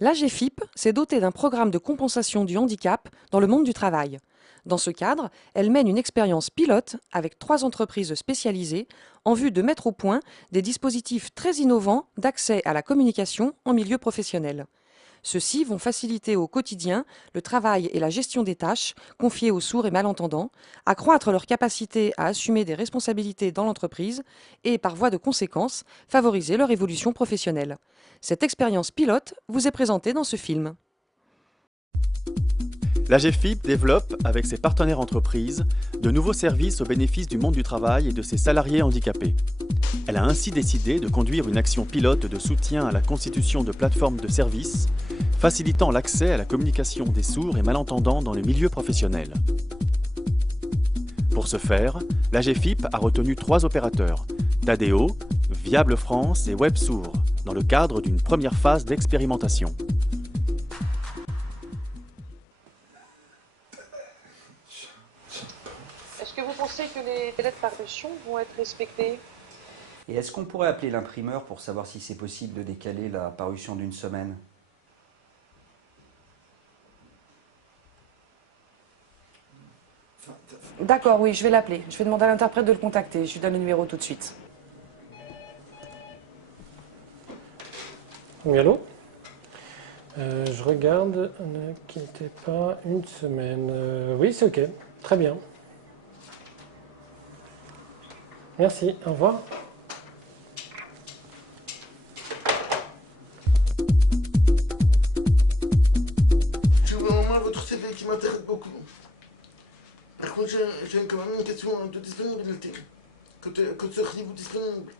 L'AGFIP s'est dotée d'un programme de compensation du handicap dans le monde du travail. Dans ce cadre, elle mène une expérience pilote avec 3 entreprises spécialisées en vue de mettre au point des dispositifs très innovants d'accès à la communication en milieu professionnel. Ceux-ci vont faciliter au quotidien le travail et la gestion des tâches confiées aux sourds et malentendants, accroître leur capacité à assumer des responsabilités dans l'entreprise et, par voie de conséquence, favoriser leur évolution professionnelle. Cette expérience pilote vous est présentée dans ce film. L'AGFIP développe, avec ses partenaires entreprises, de nouveaux services au bénéfice du monde du travail et de ses salariés handicapés. Elle a ainsi décidé de conduire une action pilote de soutien à la constitution de plateformes de services, facilitant l'accès à la communication des sourds et malentendants dans le milieu professionnel. Pour ce faire, l'AGFIP a retenu 3 opérateurs, Tadeo, Viable France et WebSourd, dans le cadre d'une première phase d'expérimentation. Est-ce que vous pensez que les délais de parution vont être respectés ? Et est-ce qu'on pourrait appeler l'imprimeur pour savoir si c'est possible de décaler la parution d'une semaine? D'accord, oui, je vais l'appeler. Je vais demander à l'interprète de le contacter. Je lui donne le numéro tout de suite. Oui, allô? Je regarde, ne quittez pas une semaine. Oui, c'est ok, très bien. Merci, au revoir. J'ai vraiment votre CV qui m'intéresse beaucoup. Par contre, j'ai quand même une question de disponibilité. Que seriez-vous disponible?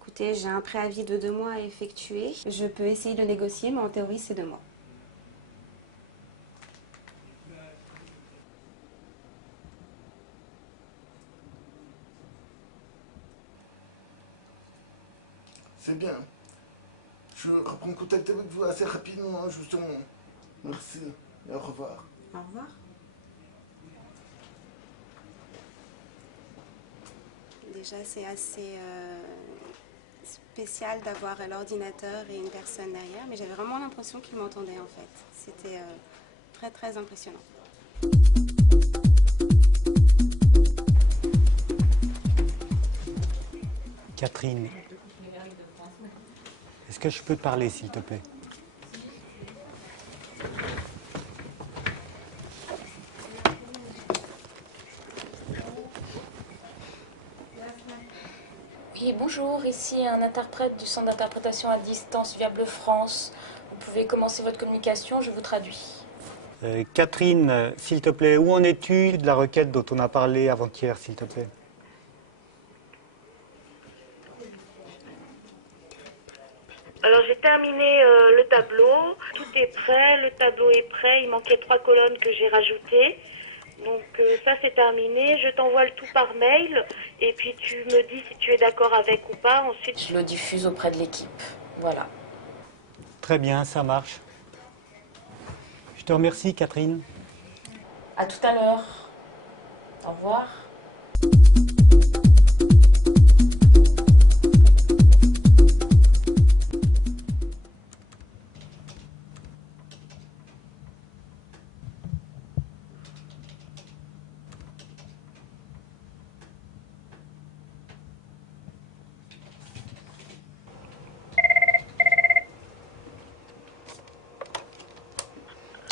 Écoutez, j'ai un préavis de 2 mois à effectuer. Je peux essayer de négocier, mais en théorie, c'est 2 mois. C'est bien. Je reprends contact avec vous assez rapidement, justement. Merci et au revoir. Au revoir. Déjà, c'est assez spécial d'avoir l'ordinateur et une personne derrière, mais j'avais vraiment l'impression qu'il m'entendait en fait. C'était très très impressionnant. Catherine, est-ce que je peux te parler, s'il te plaît? Oui, bonjour, ici un interprète du centre d'interprétation à distance Viable France. Vous pouvez commencer votre communication, je vous traduis. Catherine, s'il te plaît, où en es-tu de la requête dont on a parlé avant-hier, s'il te plaît? Alors j'ai terminé le tableau, tout est prêt, le tableau est prêt, il manquait 3 colonnes que j'ai rajoutées. Donc ça c'est terminé, je t'envoie le tout par mail et puis tu me dis si tu es d'accord avec ou pas. Ensuite Je le diffuse auprès de l'équipe, voilà. Très bien, ça marche. Je te remercie, Catherine. À tout à l'heure. Au revoir.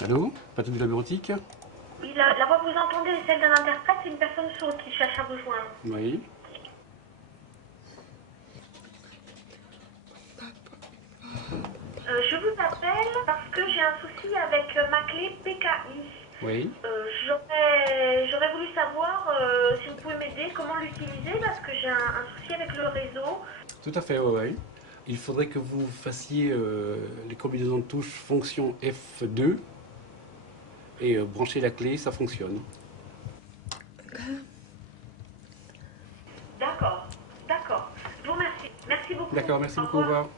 Allô? Plateau de la bureautique? oui, la voix que vous entendez est celle d'un interprète, c'est une personne sourde qui cherche à vous joindre. Oui. Je vous appelle parce que j'ai un souci avec ma clé PKI. Oui. J'aurais voulu savoir si vous pouvez m'aider, comment l'utiliser parce que j'ai un souci avec le réseau. Tout à fait, oui. Il faudrait que vous fassiez les combinaisons de touches fonction F2 et brancher la clé, ça fonctionne. D'accord, d'accord. Je vous remercie. Merci beaucoup. D'accord, merci beaucoup, au revoir.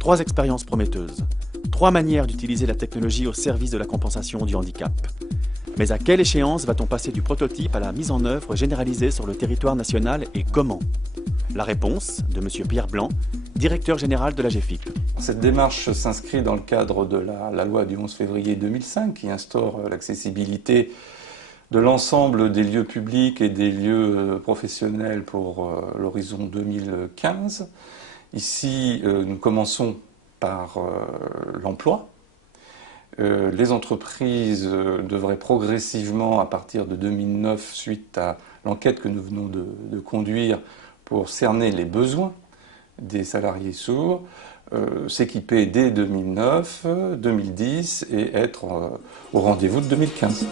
3 expériences prometteuses, 3 manières d'utiliser la technologie au service de la compensation du handicap. Mais à quelle échéance va-t-on passer du prototype à la mise en œuvre généralisée sur le territoire national et comment? La réponse de M. Pierre Blanc, directeur général de l'AGFIP. Cette démarche s'inscrit dans le cadre de la loi du 11 février 2005 qui instaure l'accessibilité de l'ensemble des lieux publics et des lieux professionnels pour l'horizon 2015. Ici, nous commençons par l'emploi. Les entreprises devraient progressivement, à partir de 2009, suite à l'enquête que nous venons de conduire pour cerner les besoins des salariés sourds, s'équiper dès 2009, 2010 et être au rendez-vous de 2015.